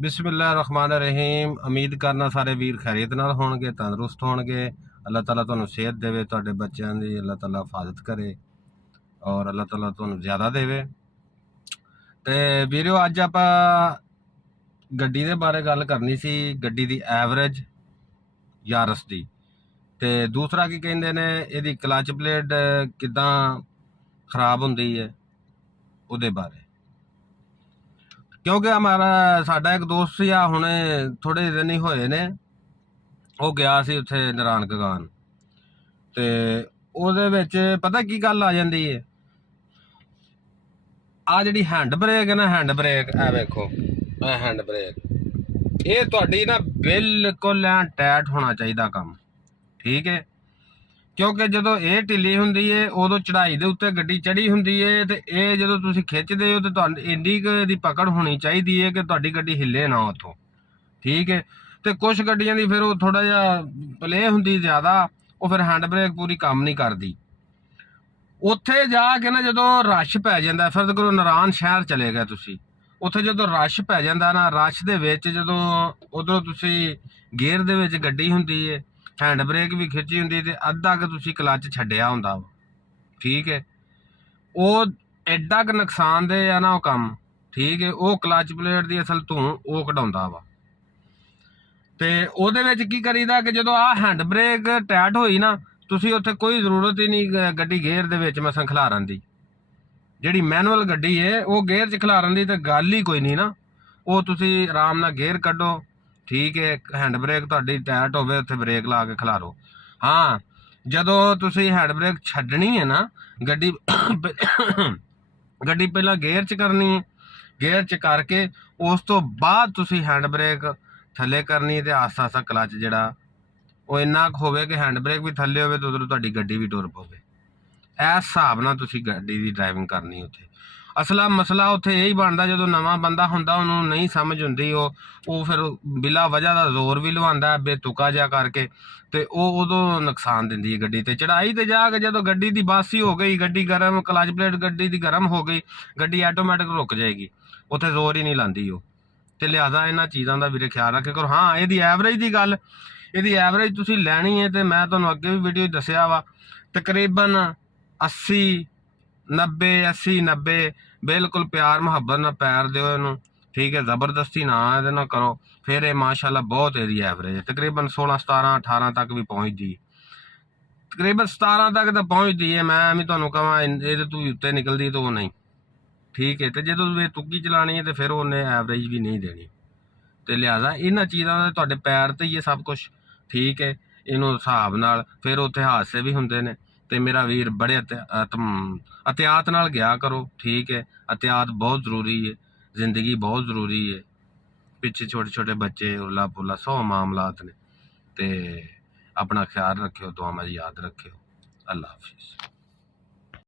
बिस्मिल्लाहिर्रहमानिर्रहीम। उम्मीद करना सारे वीर खैरियत नाल होणगे, तंदुरुस्त होणगे। अल्लाह ताला तुहानू सेहत देवे, तुहाडे बच्चों की अल्लाह ताला हिफाजत करे और अल्लाह ताला तुहानू ज़्यादा देवे। ते वीरो अज आपां गड्डी दे बारे गल करनी सी, गड्डी दी एवरेज यारस दी। ते दूसरा की कहिंदे ने इहदी क्लच प्लेट किदां खराब हुंदी है उहदे बारे, क्योंकि हमारा साडा एक दोस्त या हुणे थोड़े दिन ही होए ने, वो गया सी उत्थे नारायण गगान। ते ओहदे विच पता की गल आ जांदी है, आ जिहड़ी हैंड ब्रेक है ना, हैंड ब्रेक ए वेखो, हैंड ब्रेक ये तुहाडी ना बिल्कुल टाइट होना चाहिए काम, ठीक है। क्योंकि जो ये ढिली हुंदी है उदों चढ़ाई दे उत्ते गड्डी चढ़ी हुंदी है, ते ये जो तुसीं खिच्चदे हो तो तुहानू इन्नी दी पकड़ होनी चाहिए है कि तुहाडी गड्डी हिले ना उत्थों, ठीक है। तो कुछ गड्डियां दी फिर वो थोड़ा जिहा प्ले हुंदी ज़्यादा, वो फिर हैंड ब्रेक पूरी काम नहीं करती। उत्थे जाके ना जो रश पै जांदा, फर्ज करो नारायण शहर चले गए तुसीं, उत्थे जो रश पै जांदा ना, रश दे विच जदों उधरों तुसीं गेयर दे विच गड्डी हुंदी है, हैंड ब्रेक भी खिच्ची हुंदी ते अद्धा क तुसीं क्लच छड्डिया हुंदा, ठीक है। वो एडा क नुकसानदेह है ना वो काम, ठीक है। वो क्लच प्लेट दी असल धूं वो कढाउंदा वा। ते ओहदे विच की करीदा कि जदों आ हैंड ब्रेक टाइट होई ना, तुसीं उत्थे कोई जरूरत ही नहीं गड्डी गेयर दे विच मसां खिलारन दी। जिहड़ी मैनुअल गड्डी है वो गेयर च खिलारन दी ते गल ही कोई नहीं ना, वो तुसीं आराम नाल गेयर कड्डो, ठीक है। हैंड ब्रेक तुहाडी टाइट होवे उत्थे ब्रेक ला के खिलारो। हाँ, जदों तुसीं हैंड ब्रेक छड्डनी है ना, गड्डी गड्डी पहला गेयर च करनी है, गेयर च करके उस तो बाद तुसीं हैंड ब्रेक थल्ले करनी है, ते आस्ता आस्ता क्लच जिहड़ा वो इन्ना क होवे कि हैंड ब्रेक भी थल्ले होवे ते उधरों तुहाडी गड्डी भी टुर पवे। इस हिसाब नाल तुसीं गड्डी दी ड्राइविंग करनी उत्थे। असला मसला उत्थे यही बनदा, जो नवा बंदा हुंदा उन्होंने नहीं समझ हुंदी, वो फिर बिला वजह का जोर भी लवांदा बेतुका जा करके, ते उदों नुकसान दिंदी है गड्डी। ते चढ़ाई ते जाके जो गड्डी दी बस ही हो गई, गड्डी गर्म, क्लच प्लेट गड्डी दी गर्म हो गई, गड्डी ऑटोमैटिक रुक जाएगी, उत्थे जोर ही नहीं लांदी वो। ते लिहाजा इन्हां चीज़ों का भी ख्याल रखे करो। हाँ, इहदी एवरेज की गल, इहदी एवरेज तुसीं लैनी है, तो मैं तुहानूं अगे भी वीडियो दस्सिया वा, तकरीबन 80 90 80 90 बिल्कुल प्यार मुहब्बत नाल पैर दिओ इहनूं, ठीक है। जबरदस्ती ना इहदे नाल करो, फिर ये माशाअल्लाह बहुत इहदी एवरेज है, तकरीबन 16 17 18 तक भी पहुँचदी, तकरीबन 17 तक तो पहुँचदी है। मैं भी तुहानूं कहां इहदे तों भी उत्ते निकलदी तो वो नहीं, ठीक है। तो जो तुक्की चलानी है तो फिर उन्हें एवरेज भी नहीं देनी। तो लिहाजा इन्हां चीज़ों का तुहाडे पैर ते ही है सब कुछ, ठीक है। इनू हिसाब नाल फिर उत्थे हादसे भी हुंदे ने, ते मेरा वीर बड़े एहतियात नाल गया करो, ठीक है। एहतियात बहुत जरूरी है, जिंदगी बहुत जरूरी है, पिछे छोटे छोटे बच्चे उल्ला पुल्ला 100 मामलात ने। ते अपना ख्याल रखियो, दुआ में याद रखियो। अल्लाह हाफिज़।